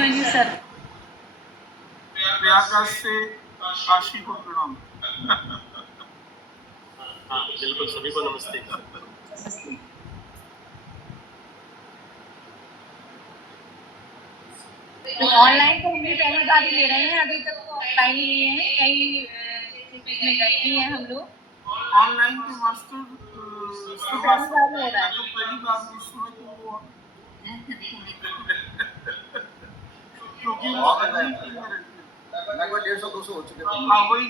Abhimanyu sir. Prayagraj से काशी को प्रणाम। हाँ बिल्कुल, सभी को नमस्ते। तो ऑनलाइन तो हम भी पहली बार ही ले रहे हैं, अभी तक तो ऑफलाइन ही लिए हैं। कई में गए नहीं हैं हम लोग। ऑनलाइन के मास्टर पहली बार हो रहा है। तो पहली बार इस समय तो वो क्योंकि वो लगभग 150-200 हो चुके थे। हाँ वही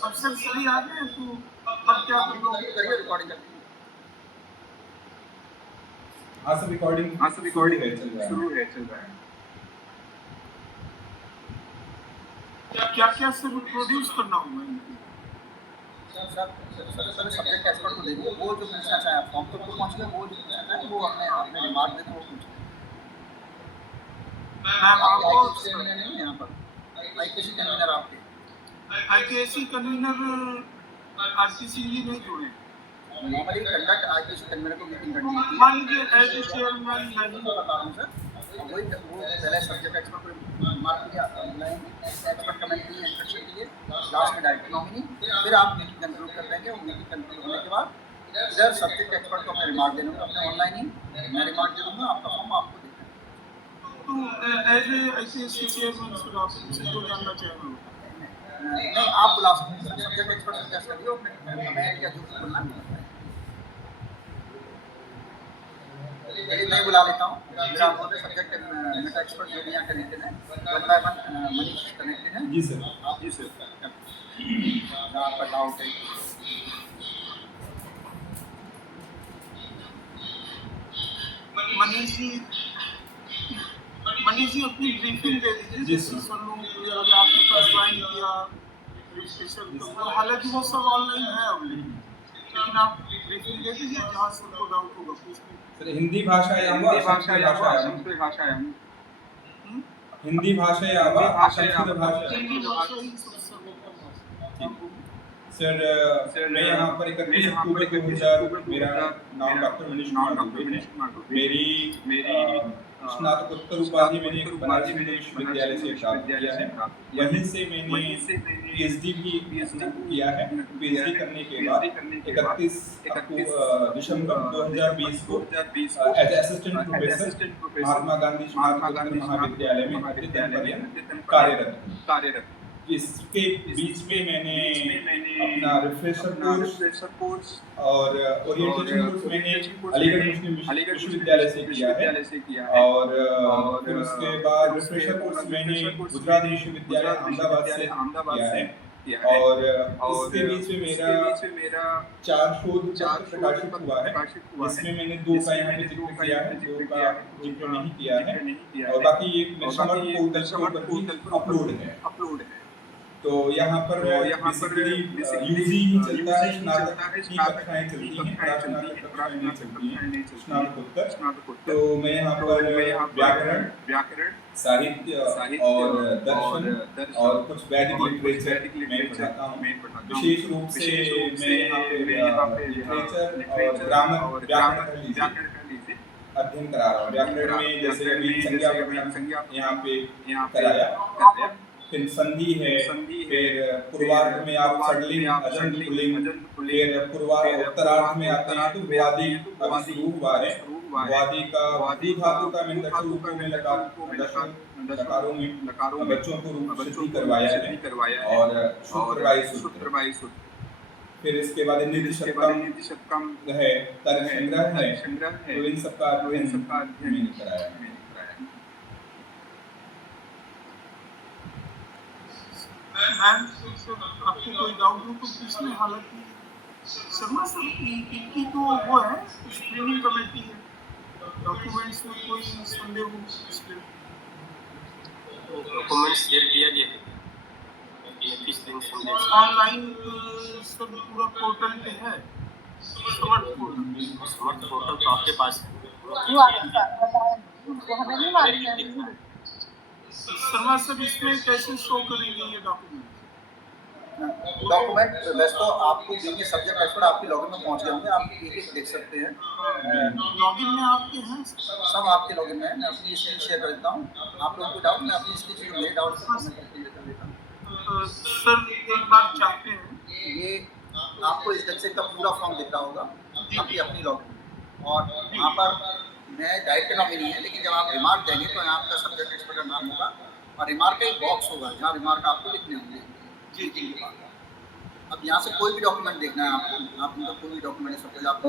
सबसे सही आ गए तो अब क्या करिए रिकॉर्डिंग करनी है। आज से रिकॉर्डिंग शुरू है चल रहा है। क्या क्या सब प्रोड्यूस करना होगा इनको? सर सब्जेक्ट एक्सपर्ट को देखिए, वो जो पूछना चाहे आप फॉर्म तो पहुँच गए, वो जो पूछना चाहे वो अपने रिमार्क देते वो पूछे। आपको नहीं यहाँ पर आईकेसी कन्वीनर आपके आईकेसी कन्वीनर आरसीसी ये नहीं जुड़े। नॉर्मली कंडक्ट आईकेसी कन्वीनर को मीटिंग करनी है। मान लीजिए एज ए चेयरमैन नहीं बता रहा हूँ सर, वही वो पहले सब्जेक्ट एक्सपर्ट को मार्क किया, एक्सपर्ट कमेंट किए, इंस्ट्रक्शन दिए, लास्ट में डायरेक्टर नॉमिनी, फिर आप मीटिंग कंक्लूड कर देंगे। वो मीटिंग कंक्लूड होने के बाद इधर सब्जेक्ट एक्सपर्ट को अपने रिमार्क देने होंगे, अपने ऑनलाइन ही मैं रिमार्क दे दूँगा, आपका फॉर्म आपको देना है। तो as a ICSC chairman sir आप उनसे जो जानना चाहेंगे नहीं आप बुला सकते हैं, सब्जेक्ट एक्सपर्ट सजेस्ट करिए, मैं या जो बोलना है मैं बुला लेता हूँ। मेरा आपको सब्जेक्ट मेटा एक्सपर्ट जो भी यहाँ कनेक्टेड है, 1 by 1 मनीष कनेक्टेड है। जी सर। आपका डाउट है मनीष जी अपनी ब्रीफिंग दे दीजिए। जी सर। अगर आपने फर्स्ट ज्वाइन किया रजिस्ट्रेशन तो हालांकि वो सब ऑनलाइन है अब, लेकिन आप ब्रीफिंग दे दीजिए जहाँ सबको डाउट होगा पूछ लीजिए। सर हिंदी भाषा या संस्कृत भाषा सर मैं यहाँ पर 31 अक्टूबर 2000 मेरा नाम डॉक्टर मनीष कुमार मेरी स्नातकोत्तर उपाधि मैंने बनारस हिंदू विश्वविद्यालय से प्राप्त किया है। वहीं से मैंने पीएचडी भी किया है। पीएचडी करने के बाद 31 दिसंबर 2020 को as assistant professor Mahatma Gandhi स्नातकोत्तर महाविद्यालय में कार्यरत। इसके बीच में मैंने अपना रिफ्रेशर कोर्स और ओरिएंटेशन कोर्स मैंने अलीगढ़ मुस्लिम विश्वविद्यालय से किया है और फिर उसके बाद रिफ्रेशर कोर्स मैंने गुजरात विश्वविद्यालय अहमदाबाद से किया है और इसके बीच में मेरा 4 शोध प्रकाशित हुआ है। इसमें मैंने 2 का यहाँ पे जिक्र किया है, 2 का जिक्र नहीं किया है और बाकी ये समर्थ पोर्टल पर अपलोड है। तो यहाँ पर बेसिकली यूजी ही चलता है, स्नातक की कक्षाएं चलती हैं, कक्षाएं नहीं चलती हैं स्नातकोत्तर। तो मैं यहाँ पर व्याकरण, साहित्य और दर्शन और कुछ वैदिक लिटरेचर मैं पढ़ाता हूँ। विशेष रूप से मैं यहाँ पे लिटरेचर और ग्रामर व्याकरण अध्ययन करा रहा हूँ। व्याकरण में जैसे अभी संज्ञा यहाँ पे कराया, फिर संधि है, फिर पूर्वार्ध में आप सडलिंग, अजंत, पुल्लिंग, फिर पूर्वार्ध उत्तरार्ध में आते हैं तो वादी अभी शुरू हुआ है। वादी का वादी धातु का मैंने दशक रूपों में लकारों में बच्चों को सिद्धि करवाया है और सूत्रबाई सूत्र। फिर इसके बाद निधि शतकम है, तर्क संग्रह है, तो इन सबका अध्ययन मैंने कराया है। आपको कोई डाउट हो तो पूछने। हालांकि शर्मा सर इनकी तो वो है स्क्रीनिंग कमेटी है, डॉक्यूमेंट्स में कोई संदेह हो डॉक्यूमेंट्स शेयर किया गया है ऑनलाइन सब पूरा पोर्टल पे है। समर्थ पोर्टल तो आपके पास है, शर्मा सर इसमें कैसे शो करेंगे ये डॉक्यूमेंट? डॉक्यूमेंट वैसे तो आपको ये सब्जेक्ट एक्सपर्ट आपके लॉगिन में पहुंच गए होंगे, आप एक देख सकते हैं। लॉगिन में आपके हैं सब आपके लॉगिन में है। मैं अपनी स्क्रीन शेयर कर देता हूँ, आप लोगों को डाउट, मैं अपनी स्क्रीन से मेरे डाउट से मैं करके लेकर लेता हूँ। सर एक बात चाहते हैं, ये आपको इस से का पूरा फॉर्म दिख रहा होगा आपकी अपनी लॉगिन, और यहाँ पर मैं डायरेक्ट नाम नहीं है, लेकिन जब आप रिमार्क देंगे तो यहाँ आपका सब्जेक्ट एक्सपर्ट का नाम होगा और रिमार्क का एक बॉक्स होगा जहाँ रिमार्क आपको लिखने होंगे जी जी के बाद। अब यहाँ से कोई भी डॉक्यूमेंट देखना है आपको, आप उनका कोई भी डॉक्यूमेंट सपोज आपको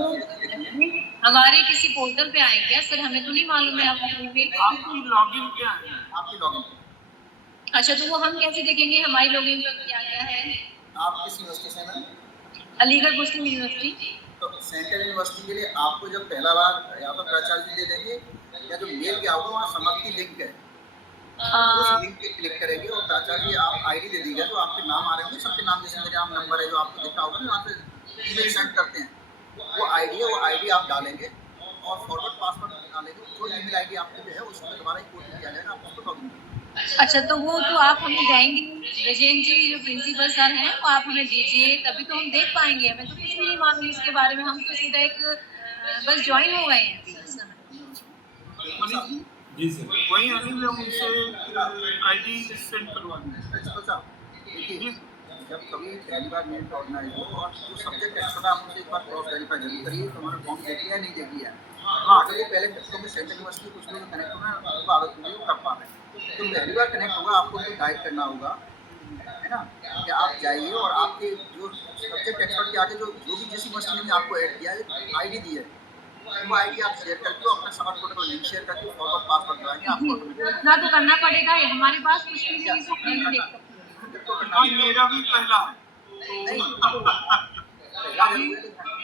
हमारे किसी पोर्टल पे आए क्या सर? हमें तो नहीं मालूम है आपकी लॉगिन क्या है, आपकी लॉगिन। अच्छा, तो वो हम कैसे देखेंगे हमारी लॉगिन पर क्या क्या है? आप किस यूनिवर्सिटी से हैं? अलीगढ़ मुस्लिम यूनिवर्सिटी। तो सेंट्रल यूनिवर्सिटी के लिए आपको जब पहला बार या तो प्राचार्य जी दे देंगे या जो मेल गया होगा वहाँ समाप्ति लिंक है, उस लिंक पे क्लिक करेंगे और प्राचार्य जी आप आईडी दे दीजिएगा, जो आपके नाम आ रहे होंगे सबके नाम, जैसे मेरे नाम नंबर है जो आपको दिखा होगा, वहाँ पे ईमेल सेंड करते हैं, वो आईडी है, वो आईडी आप डालेंगे और फॉरवर्ड पासवर्ड डालेंगे, जो ईमेल आईडी आपको जो है उसमें दोबारा एक ओटीपी आ जाएगा, आप उसको लॉगिन करेंगे। अच्छा, तो वो तो आप हमें देंगे, ब्रजेंद्र जी जो प्रिंसिपल सर हैं वो आप हमें दीजिए, तभी तो हम देख पाएंगे। हमें तो कुछ भी नहीं मालूम इसके बारे में, हम तो सीधा एक बस ज्वाइन हो गए हैं। जी सर। वही अनिल उनसे आईडी सेंड करवा दें। देखिए जब कभी पहली बार मेरिट ऑर्गेनाइज हो और जो सब्जेक्ट एक्स्ट्रा आप मुझे एक बार क्रॉस वेरीफाई जरूर करिए तो हमारा फॉर्म देखिए या नहीं देखिए। हाँ, अगर ये पहले बच्चों में सेंट्रल यूनिवर्सिटी कुछ लोग कनेक्ट होना उनको आदत होगी वो कर पा रहे हैं, तो पहली बार कनेक्ट होगा आपको उनको गाइड करना होगा, है ना, कि आप जाइए और आपके जो सब्जेक्ट एक्सपर्ट के आगे जो भी जिस यूनिवर्सिटी ने आपको ऐड किया है आईडी दी है, वो आईडी आप शेयर करके अपना समर प्रोटोकॉल लिंक शेयर करके फॉरवर्ड पास कर कराएंगे आपको। इतना तो करना पड़ेगा, हमारे पास कुछ भी नहीं है, नहीं देख सकते। मेरा भी पहला है। नहीं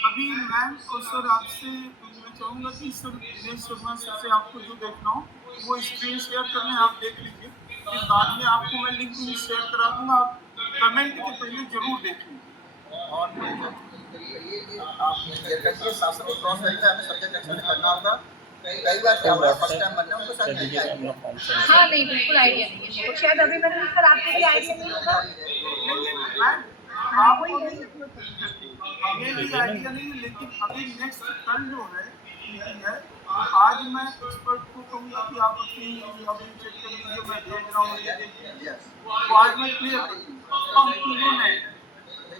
अभी मैम और सर आपसे मैं चाहूँगा कि सर दिनेश शर्मा सर से आपको जो देखना हो वो स्क्रीन शेयर करने आप देख लीजिए, फिर बाद में आपको मैं लिंक शेयर करा दूँगा, आप कमेंट के पहले जरूर देख लीजिए। और आप शेयर करके साथ साथ क्रॉस वेरीफाई हमें सब्जेक्ट एक्सपर्ट करना होगा। कई बार क्या होगा फर्स्ट टाइम बनना उनको शायद नहीं आएगा। हाँ नहीं, बिल्कुल आइडिया नहीं है, तो शायद अभी मैंने सर आपको भी आइडिया नहीं होगा। आपको हमें भी आइडिया नहीं है, लेकिन अभी नेक्स्ट कल जो है मीटिंग है, आज मैं एक्सपर्ट को कहूँगा कि आप अपनी लॉगिन चेक कर लीजिए, मैं भेज रहा हूँ ये देखिए, तो आज मैं क्लियर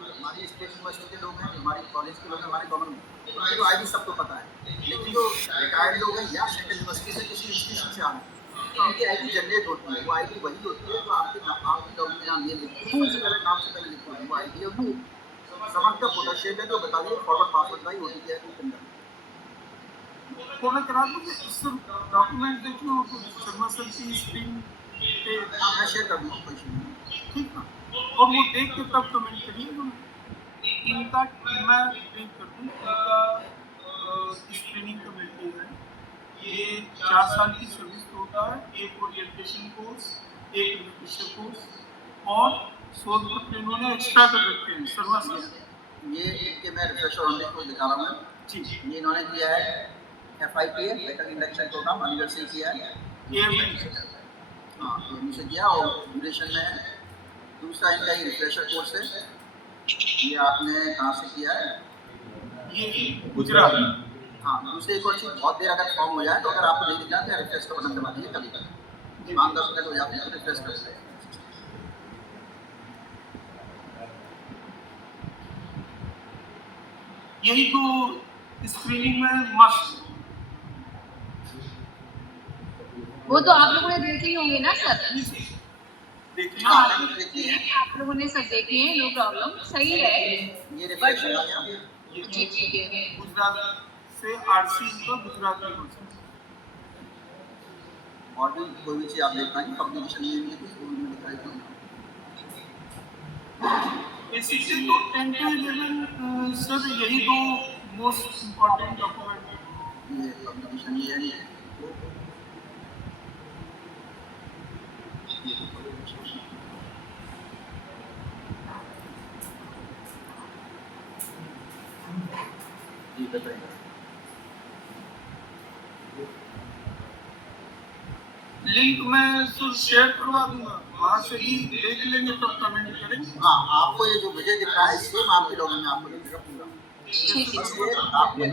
हमारी स्टेट यूनिवर्सिटी के लोग हैं, हमारी कॉलेज के लोग हैं, हमारे गवर्नमेंट तो आईडी सबको पता है, लेकिन जो रिटायर्ड लोग हैं या सेंट्रल यूनिवर्सिटी से किसी इंस्टीट्यूशन से आ रहे हैं तो उनकी आईडी जनरेट होती है, वो आईडी वही होती है जो आपके डॉक्यूमेंट यहाँ मेल लिखते हैं, सबसे पहले नाम से पहले लिखते हैं वो आईडी है उनकी समझ का फोटो शेयर है जो बता दिए फॉरवर्ड पासवर्ड का ही ओटीपी है उसके अंदर तो मैं करा दूँ इससे डॉक्यूमेंट देखिए वो शर्मा सर की स्क्रीन पे मैं शेयर कर दूँगा, कोई इशू नहीं, ठीक है, और वो देख के तब कमेंट करिए। इनका मैं ब्रीफ कर दूँ, इनका स्क्रीनिंग कमेटी है, ये 4 साल की सर्विस होता है, एक ओरिएंटेशन कोर्स, एक रिफ्रेशर कोर्स और 100 रुपये इन्होंने एक्स्ट्रा कर रखे हैं शर्मा सर। ये इनके मैं रिफ्रेशर ऑनलाइन को दिखा रहा हूँ जी, ये इन्होंने किया है FIPA better induction programme Aligarh से किया है, हाँ ये से किया और ड्यूरेशन में है। दूसरा इनका ये रिफ्रेशर कोर्स है, ये आपने कहाँ से किया है? ये गुजरात। हाँ, दूसरी एक और चीज़, बहुत देर अगर फॉर्म हो जाए तो अगर आपको नहीं दिख रहा है रिफ्रेश का बटन दबा दीजिए, कभी कभी 5-10 मिनट हो जाते हैं तो रिफ्रेश कर सकते हैं। यही तो स्क्रीनिंग में मस्ट, वो तो आप लोगों ने देखे ही होंगे ना सर। देखिए आप लोगों ने सब देखे हैं, नो प्रॉब्लम, सही है। ये रिफ्रेशर आ गया, जी ठीक है। गुजरात से आरसी तो गुजरात में हो सकता और भी कोई भी चीज़ आप देख पाएंगे पब्लिकेशन में भी दिखाई बेसिकली तो 10 to 11 सर यही दो मोस्ट इम्पोर्टेंट डॉक्यूमेंट है। ये पब्लिकेशन ये है जी बताइए। लिंक मैं सिर्फ शेयर करवा दूंगा, वहाँ से ही देख लेंगे तब कमेंट करेंगे। हाँ, आपको ये जो विजय दिख रहा है सेम आपके लॉगिन में आपको दिखेगा पूरा। ठीक है। बस ये आपको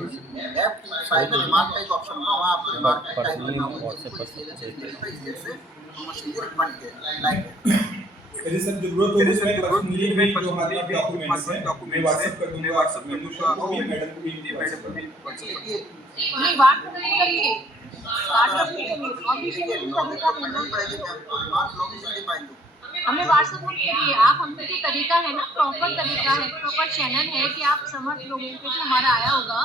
लेफ्ट साइड में रिमार्क का एक ऑप्शन होगा, वहाँ आपको रिमार्क में टाइप करना होगा कि इनको इस जगह से प्रमोशन की रिकमेंड किया लाइक है। यदि सर जरूरत होगी तो मैं पर्सनली भी जो हमारे पास डॉक्यूमेंट्स हैं मैं व्हाट्सएप कर दूंगा, मेनू सर को भी मैडम को भी व्हाट्सएप कर दूंगा। नहीं, व्हाट्सएप नहीं करिए, व्हाट्सएप नहीं करिए, ऑफिशियल तरीका है ना, हमें व्हाट्सएप मत करिए आप। हमसे जो तरीका है ना, प्रॉपर तरीका है, प्रॉपर चैनल है कि आप समर्थ लोगों को जो हमारा आया होगा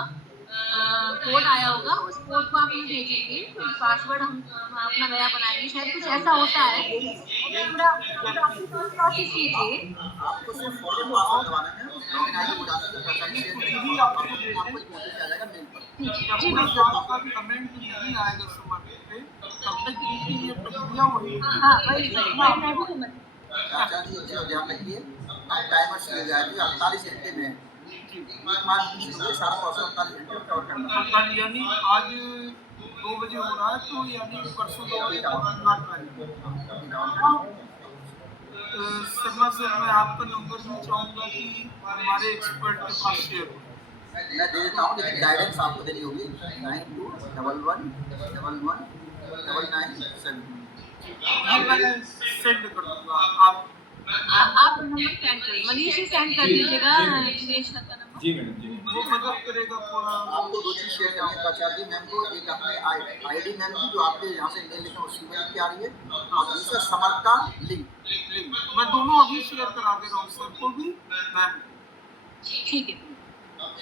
कोड आया होगा, उस कोड को आप हमें भेजेंगे, तो पासवर्ड हम अपना नया बनाएंगे। शायद कुछ ऐसा होता है, पूरा प्रोसेस कीजिए। आपको सिर्फ फॉरवर्ड पासवर्ड दबाना है, लॉगिन आईडी को डालना है, प्रोफाइल शेयर करना है, आपको एक मैसेज आ जाएगा मेल पर। जब तक आपका कमेंट नहीं आएगा समझ पे, तब तक ये प्रक्रिया वही है। हाँ, वही मैं भी समझ। चाचा जी चलो ध्यान रखिए, अब टाइमर शुरू हो जाएगी 48 घंटे में। सारा प्रोसेस 48 घंटे में कवर करना है। कल यानी आज 2 बजे हो रहा है, तो यानी परसों 2 बजे तक 8 तारीख। शर्मा सर, मैं आपका नंबर भी चाहूँगा कि हमारे एक्सपर्ट के पास शेयर हो। मैं दे देता हूँ, लेकिन गाइडेंस आपको देनी होगी 9211119997। ये मैं सेंड कर दूँगा। आप नंबर सेंड करिए, मनीष जी सेंड कर दीजिएगा दिनेश सर का नंबर। जी मैडम, जी वो मदद करेगा थोड़ा। आपको 2 चीज़ शेयर करनी है प्राचार्य जी मैम को, एक अपने आईडी मैम की जो आपके यहाँ से ईमेल लिखा उसी में लिख के आ रही है, और दूसरा समर्थ का लिंक। मैं दोनों अभी शेयर करा दे रहा हूँ सर को भी, मैम। ठीक है।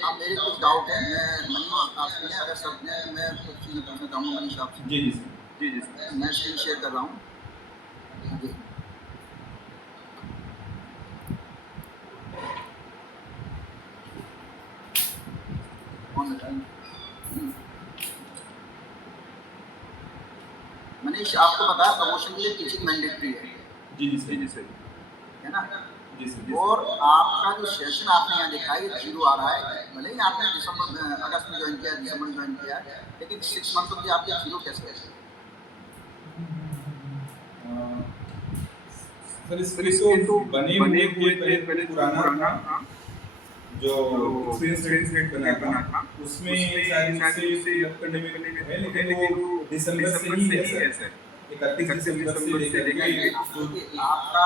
अब मेरे कुछ डाउट है, मैं मनीष आपसे हैं, अगर सब ने मैं कुछ चीज़ें पूछना चाहूँगा मनीष आपसे। जी सर, जी सर। मैं स्क्रीन शेयर कर रहा हूँ जी। मनीष, आपको पता है प्रमोशन के लिए टीचिंग मैंडेटरी है। जी सर, है ना? जी सर। और आपका जो सेशन आपने यहाँ देखा है, ये 0 आ रहा है, भले ही आपने अगस्त में ज्वाइन किया, दिसंबर में ज्वाइन किया, लेकिन 6 मंथ तक आपके 0 कैसे है? सर इसके तो बने हुए पहले पुराना जो एक्सपीरियंस रेट बना था उसमें शायद से फिलअप करने में है, लेकिन वो दिसंबर से ही है सर। 31 दिसंबर से लेकर के आपका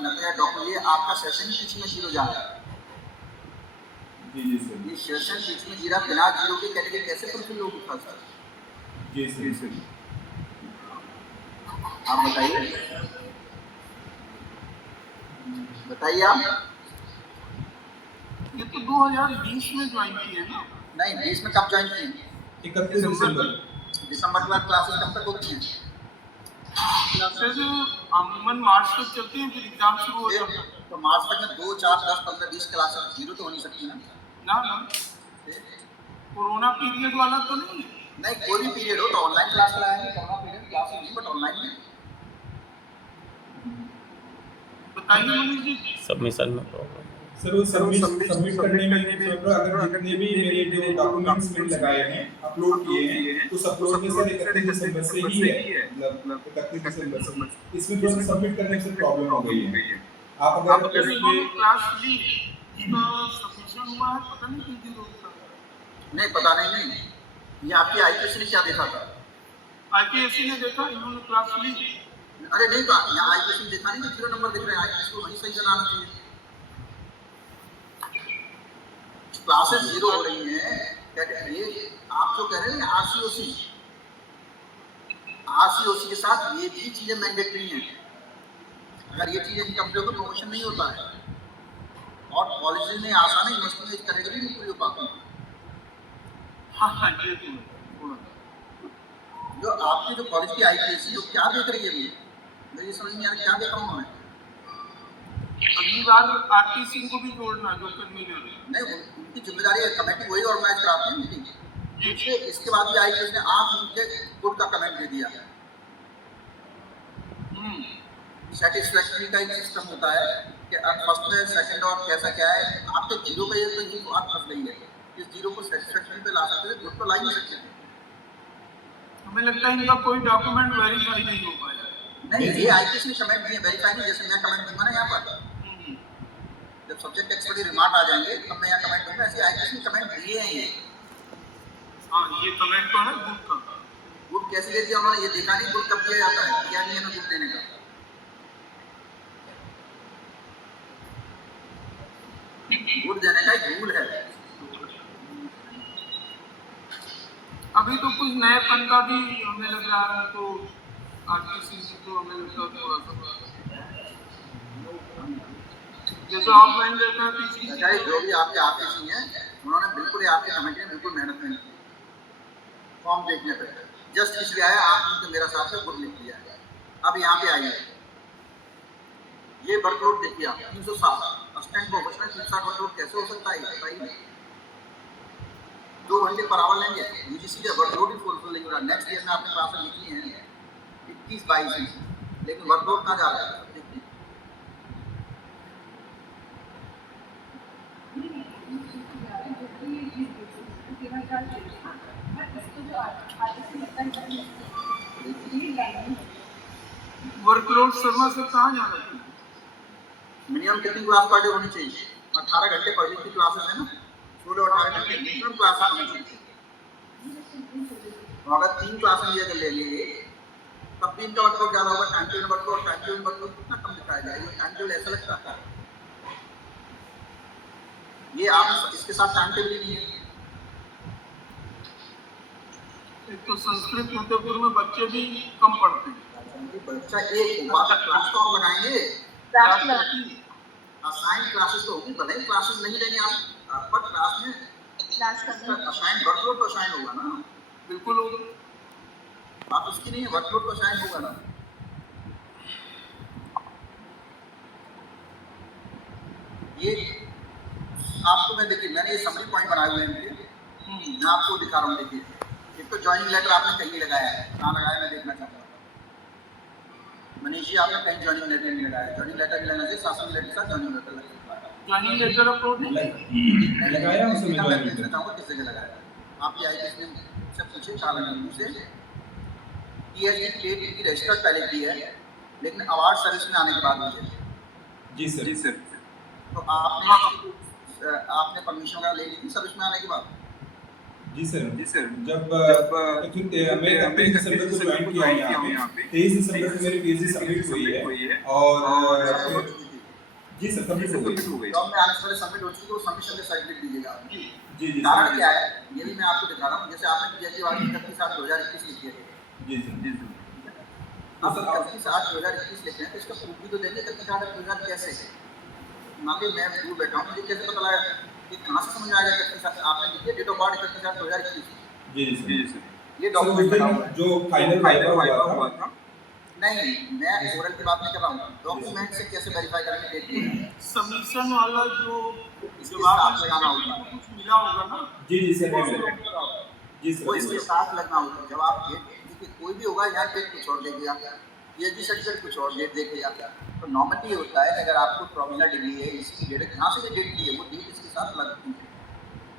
नया डॉक्यूमेंट, आपका सेशन बीच में 0 जा रहा है। जी सर। ये सेशन बीच में गिरा, बिना 0 के कैटेगरी कैसे फुलफिल होगा सर? जी सर। आप बताइए आप। ये तो 2020 में ज्वाइन किए ना? नहीं, 20 में कब ज्वाइन किए? 31 दिसंबर। दिसंबर के बाद क्लासेस कब तक होती हैं? क्लासेस अमूमन मार्च तक चलती हैं, फिर एग्जाम शुरू हो जाता है। तो मार्च तक में 2, 4, 10, 15, 20 क्लासेस 0 तो हो नहीं सकती ना? ना कोरोना पीरियड वाला तो नहीं है। नहीं, कोई भी पीरियड हो तो ऑनलाइन क्लास कराएंगे, कोरोना पीरियड क्लास नहीं, बट ऑनलाइन में। बताइए मनीष जी। सबमिशन में प्रॉब्लम सर वो सबमिट करने में अगर जितने भी मेरे जो डॉक्यूमेंट्स मैंने लगाए हैं, अपलोड किए हैं, उस अपलोड में सर 31 दिसंबर से ही है, मतलब 31 दिसंबर से। इसमें थोड़ा सबमिट करने से प्रॉब्लम हो गई है। आप अगर उसमें क्लास ली तो सबमिशन हुआ है, पता नहीं कितनी रोज का। नहीं, पता नहीं। ये आपकी आईपीएससी ने क्या देखा था? आईपीएससी ने देखा, इन्होंने क्लास ली। अरे नहीं, तो यहाँ आईपीएससी ने देखा नहीं कि 0 नंबर दिख रहे हैं, आईपीएससी को वहीं सही कराना चाहिए। क्लासेस 0 हो रही हैं, ये आप जो कह रहे हैं आरसीओसी के साथ ये भी चीजें मैंडेटरी हैं। अगर ये चीजें इनकम्प्लीट हो तो प्रमोशन नहीं होता है, और कॉलेज में आसान है, यूनिवर्सिटी में इस कैटेगरी नहीं पूरी हो पाती। हाँ, ये जो आपके जो कॉलेज की आईपीएससी जो क्या देख रही है अभी, मुझे समझ नहीं आ रहा क्या देखा उन्होंने। अगली बार आरटीसी को भी जोड़ना जो करनी है। नहीं, उनकी जिम्मेदारी है, कमेटी वही ऑर्गेनाइज कराती है मीटिंग। इसके बाद भी आईपीएस ने आंख मूंद के गुड का कमेंट दे दिया। सेटिस्फैक्टरी का एक सिस्टम होता है कि अब फर्स्ट में सेकंड और कैसा क्या है, आपके 0 पे तो ये बात फंस गई है। इस 0 को सेटिस्फैक्टरी पे ला सकते थे, गुड तो ला ही नहीं सकते थे। हमें लगता है इनका कोई डॉक्यूमेंट वेरीफाई नहीं हो पाया है। नहीं, ये आईपीसी ने कमेंट दिए, वेरीफाई नहीं, जैसे मैं कमेंट दूंगा ना यहाँ पर, जब सब्जेक्ट एक्सपर्ट रिमार्क आ जाएंगे तब मैं यहाँ कमेंट दूंगा, ऐसे आईपीसी ने कमेंट दिए हैं ये। हाँ, ये कमेंट तो है गुड का। गुड कैसे दे दिया उन्होंने, ये देखा नहीं गुड कब दिया जाता है, क्या नहीं है गुड देने का। गुड देने का एक रूल है। अभी तो कुछ नएपन का भी हमें लग रहा है, तो आरटीसी तो हमें लगता है थोड़ा सा, जैसे ऑफलाइन रहता है तो चाहे जो भी आपके आरटीसी हैं, उन्होंने बिल्कुल आपके कमेटी में बिल्कुल मेहनत नहीं की फॉर्म देखने पे, जस्ट इसलिए आया आपने तो मेरा साथ में गुड लिख दिया है। अब यहाँ पे आइए, ये वर्कलोड देखिए आप 360 असिस्टेंट प्रोफेशनल 360 वर्कलोड कैसे हो सकता है बताइए। 2 घंटे पर आवर लेंगे, यूजीसी का वर्कलोड ही फुलफिल नहीं हो रहा। नेक्स्ट ईयर में आपने क्लासेस लिखी हैं 21-22 में, लेकिन वर्कलोड कहाँ जा रहा है देखिए। वर्कलोड शर्मा से कहाँ जाना चाहिए? मिनिमम कितनी क्लास पर डे होनी चाहिए? 18 घंटे पर वीक की क्लासेस है ना, 16-18 घंटे मिनिमम क्लास होनी चाहिए। तो अगर 3 क्लासेस ये अगर ले लेंगे तब भी इनका वर्कलोड ज़्यादा होगा। टाइम टेबल वर्कलोड कितना कम दिखाया जाएगा, टाइम टेबल ऐसा लगता है ये आप इसके साथ टाइम टेबल ही नहीं है। एक तो संस्कृत फतेहपुर में बच्चे भी कम पढ़ते हैं। बच्चा एक होगा का क्लास तो हम बनाएंगे, असाइन क्लासेस तो होगी, भले ही क्लासेस नहीं लेंगे आप, पर क्लास में असाइन वर्कलोड तो असाइन होगा ना, बिल्कुल होगा। आप उसकी नहीं है, वर्कलोड तो असाइन होगा ना। ये आपको मैं देखिए, मैंने ये समरी पॉइंट बनाए हुए हैं इनके, मैं आपको दिखा रहा हूँ। देखिए एक तो ज्वाइनिंग लेटर आपने कहीं लगाया है, कहाँ लगाया मैं देखना चाहता हूँ। मनीष जी आपने कहीं ज्वाइनिंग लेटर नहीं लगाया, ज्वाइनिंग लेटर भी लगना चाहिए, शासन लेटर के साथ ज्वाइनिंग लेटर लगना चाहिए। ज्वाइनिंग लेटर अपलोड नहीं लगाया उसमें मैं पूछना चाहूँगा किस जगह लगाया। आपकी आईपीएस में से पूछे काला नंबर से टीएसडी प्लेट की रजिस्टर्ड पहले की है, लेकिन अवार्ड सर्विस में आने के बाद मुझे। जी सर। तो आपने परमिशन वगैरह ले ली थी सर्विस में आने के बाद? जी सर। जब मैं 23 दिसंबर को ज्वाइन किया हूं यहाँ पे, 23 दिसंबर को मेरी पीएचडी सबमिट हुई है और जी सर सबमिट हो गई। जॉब में आने से पहले सबमिट हो चुकी है, तो सबमिशन के सर्टिफिकेट दीजिएगा। जी कारण क्या है ये भी मैं आपको दिखा रहा हूँ। जैसे आपने पीएचडी वाली 31/8/2021 लिखी है, जी सर। आप 31/8/2021 लिखे हैं तो इसका प्रूफ भी तो देंगे 31/8/2000 कैसे। मान लीजिए मैं दूर बैठा हूँ, मुझे कैसे पता लगा कि कहाँ से समझ आ गया 31/8? आपने लिखी डेट ऑफ बर्थ 31/8/2021। जी सर। ये डॉक्यूमेंट जो फाइनल वाइवा हुआ था, नहीं, मैं ओरल की बात नहीं कर रहा हूँ। डॉक्यूमेंट से कैसे वेरीफाई करेंगे डेट की? सबमिशन वाला जो इसके साथ लगाना होगा। कुछ मिला होगा ना। जी सर वो इसके साथ लगना होगा। जब आप डेट देखिए, कोई भी होगा यहाँ डेट कुछ और देगा, पीएचडी सर्टिफिकेट कुछ और डेट देखेगा। तो नॉर्मली ये होता है कि अगर आपको प्रोविजनल डिग्री है, इसकी डेट कहाँ से ये डेट की है, वो डेट इसके साथ लगती है।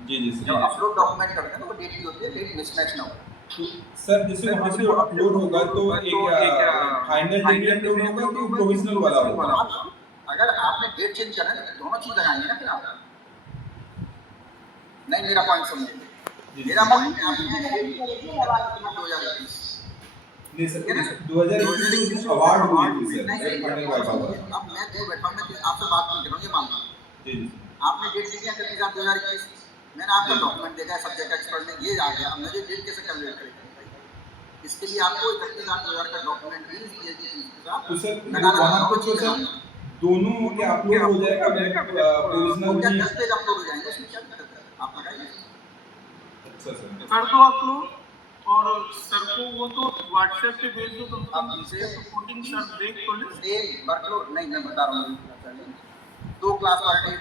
जी जब अपलोड डॉक्यूमेंट करते हैं तो वो डेट की होती है, डेट मिसमैच ना हो। सर जैसे वहाँ पे अपलोड होगा तो एक फाइनल डेट अपलोड होगा कि प्रोविजनल वाला होगा? अगर आपने डेट चेंज करना है तो दोनों चीज लगाएंगे ना फिर आप। नहीं, मेरा पॉइंट समझिए। मेरा पॉइंट है आपने 2021 नहीं सर 2021 अवार्ड हुई थी सर, फाइनल वाइवा हुआ। अब मैं दूर बैठा हूँ, मैं आपसे बात नहीं कर रहा हूँ, ये मान लो जी आपने डेट दी है 31/8/2021, मैंने आपका डॉक्यूमेंट देखा है सब्जेक्ट एक्सपर्ट में, ये आ गया। अब मुझे डेट कैसे कैलकुलेट करेंगे? इसके लिए आपको 31/8/2000 का डॉक्यूमेंट भी पीएचडी के साथ तो सर वहाँ पर तो सर दोनों क्या अपलोड हो जाएगा, प्रोविजनल क्या भी? 10 पेज अपलोड हो जाएंगे, उसमें क्या दिक्कत है? आप लगाइए। अच्छा सर। कर दो अपलोड और सर को वो तो व्हाट्सएप पे भेज दो, कम से आप कम इसे रिपोर्टिंग सर देख तो ले। सेम वर्कलोड नहीं, मैं बता रहा हूँ 2 class per day,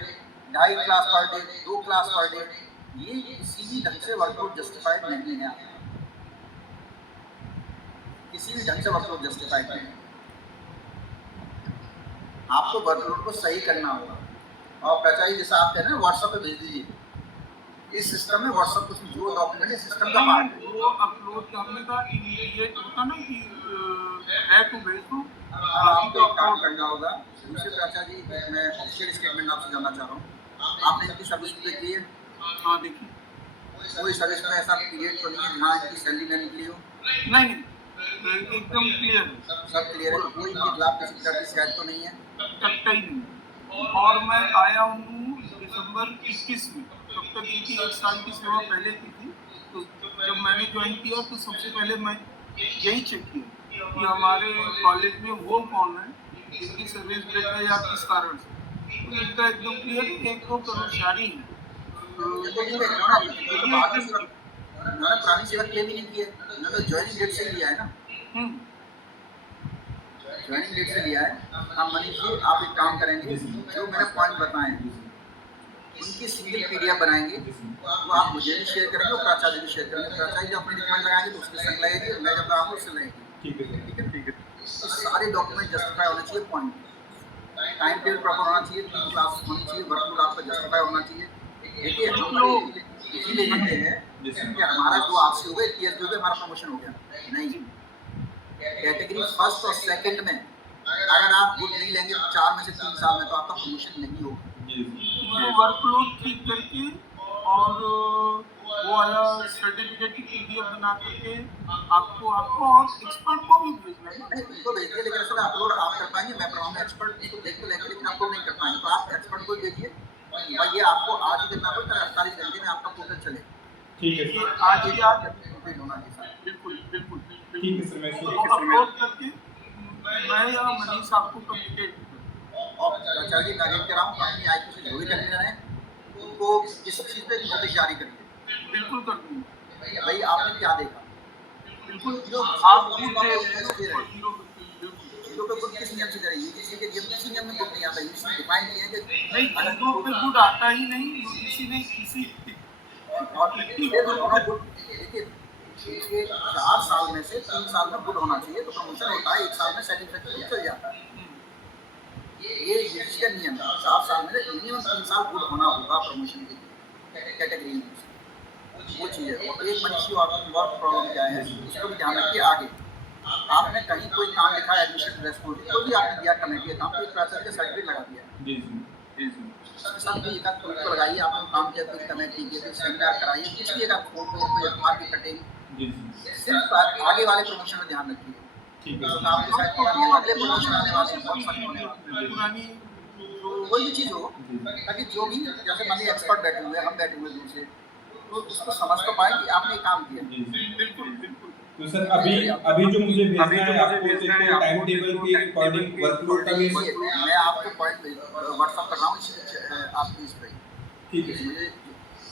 2.5 class per day, 2 class per day, ये किसी भी ढंग से वर्कलोड जस्टिफाइड नहीं है। किसी भी ढंग से वर्कलोड जस्टिफाइड नहीं है। आपको वर्कलोड को सही करना होगा और चाहिए जैसा आप कह रहे हैं व्हाट्सएप पे भेज दीजिए। इस सिस्टम में व्हाट्सएप जो डॉक्यूमेंट है सिस्टम का पार्ट है। वो अपलोड अपलोड हमने कहा इमीडिएट होता ना कि है तो भेज दो। आपको एक काम करना होगा। दूसरे प्राचार्य जी, मैं ऑफिशियल स्टेटमेंट आपसे जानना चाह रहा हूँ, आपने इनकी सर्विस पे की है? हाँ देखिए, कोई सर्विस में ऐसा पीरियड तो नहीं है जहाँ इनकी सैलरी न निकली हो? नहीं एकदम क्लियर है, सब क्लियर है, कोई इनके खिलाफ किसी प्रकार की शिकायत तो नहीं है? कहीं नहीं। और मैं आया हूँ दिसंबर 21 में, तब तक इनकी 1 साल की सेवा पहले की थी। तो जब मैंने ज्वाइन किया तो सबसे पहले मैं यही चेक किया कि हमारे कॉलेज में वो कौन है जिनकी सर्विस ब्रेक है या किस कारण से। तो इनका एकदम क्लियर है, 1-2 कर्मचारी हैं। तो ठीक है, इन्होंने पुरानी सेवा क्लेम ही नहीं की है, इन्होंने तो ज्वाइनिंग डेट से लिया है ना, ज्वाइनिंग डेट से लिया है। हम मनीष जी, आप एक काम करेंगे, जो मैंने पॉइंट बताए उनकी सिंगल पीडीएफ बनाएंगे, वो आप मुझे भी शेयर करेंगे और प्राचार्य भी शेयर करेंगे। प्राचार्य जो अपनी रिकमेंड लगाएंगे तो उसके संग लगेगी, मैं जब लगाऊंगा उससे लगेगी। ठीक है। तो सारे डॉक्यूमेंट जस्टिफाई होने चाहिए, पॉइंट टाइम टेबल प्रॉपर होना चाहिए, 3 क्लास होनी चाहिए, वर्कलोड आपका जस्टिफाई होना चाहिए। देखिए, हम लोग इसीलिए कहते हैं कि हमारा जो आपसे हो गया, टीएस हो गया, हमारा प्रमोशन हो गया नहीं। कैटेगरी फर्स्ट और सेकंड में अगर आप गुड नहीं लेंगे 4 में से 3 साल में, तो आपका प्रमोशन नहीं होगा। वर्कलोड ठीक करके और वो वाला सर्टिफिकेट की पीडीएफ बना करके आपको और एक्सपर्ट को भी भेजना है। नहीं, उनको भेजिए, लेकिन सर अपलोड आप कर पाएंगे, मैं पढ़ाऊंगा, एक्सपर्ट इसको देख तो लेंगे, लेकिन अपलोड नहीं कर पाएंगे। तो आप एक्सपर्ट को भेजिए और ये आपको आज ही करना पड़ेगा, 48 घंटे में आपका पोर्टल चले। ठीक है ये सर, आज ही आप कंप्लीट होना चाहिए सर। बिल्कुल ठीक है सर, मैं अपलोड करके मैं या मनीष आपको कम्युनिकेट और प्राचार्य जी, मैं कह रहा हूँ अपनी आईक्यू से जो भी कन्वीनर है उनको इस चीज़ पे नोटिस जारी करिए। बिल्कुल कर दूँगा। भाई आपने क्या देखा, बिल्कुल जो आप आप भी चीज़ों पे गुड किस नियम से करें, यूजीसी के किसी नियम में गुड नहीं आता। यूजीसी डिफाइन किया है कि नहीं, चीज़ों पे गुड आता ही नहीं, यूजीसी ने किसी और देखिए 4 साल में से 3 साल में गुड होना चाहिए तो प्रमोशन होता है, 1 साल में सेटिस्फैक्टरी चल जाता है। ये यूजीसी का नियम है, 4 साल में मिनिमम 3 साल गुड होना होगा प्रमोशन के लिए कैटेगरी में, वो चीज़ है। और एक मनुष्य आपकी वर्क प्रॉब्लम क्या है उसको भी ध्यान रखिए। आगे आपने कहीं कोई काम लिखा है एडमिनिस्ट्रेटिव रेस्पॉन्सिबिलिटी, तो भी आपने दिया कमेटी का काम, तो एक प्राचार्य का सर्टिफिकेट लगा दिया। सब भी एक आध फोटो लगाइए, आपने काम किया, कोई कमेटी के कोई सेमिनार कराइए, कुछ भी एक आध फोटो, कोई अखबार की कटिंग, सिर्फ आगे वाले प्रमोशन में ध्यान रखिए। ठीक है तो आपके साथ अगले प्रमोशन आने वाले हैं, बहुत सारे होने वाले हैं। पुरानी कोई भी चीज़ हो, ताकि जो भी जैसे मान लीजिए एक्सपर्ट बैठे हुए हैं, हम बैठे हुए दूर से, तो उसको समझ तो पाए कि आपने काम किया। बिल्कुल तो सर अभी जो मुझे भेजना है आपको टाइम टेबल के अकॉर्डिंग वर्कलोड का भी मैं आपको पॉइंट व्हाट्सअप कर रहा हूँ आपकी इस पर। ठीक है मुझे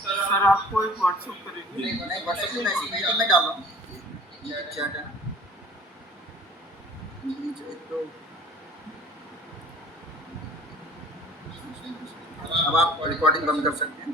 सर आपको एक व्हाट्सएप करेंगे। मैं व्हाट्सएप में मैसेज मीटिंग में डाल रहा हूँ, ये चैट है तो अब आप रिकॉर्डिंग बंद कर सकते हैं।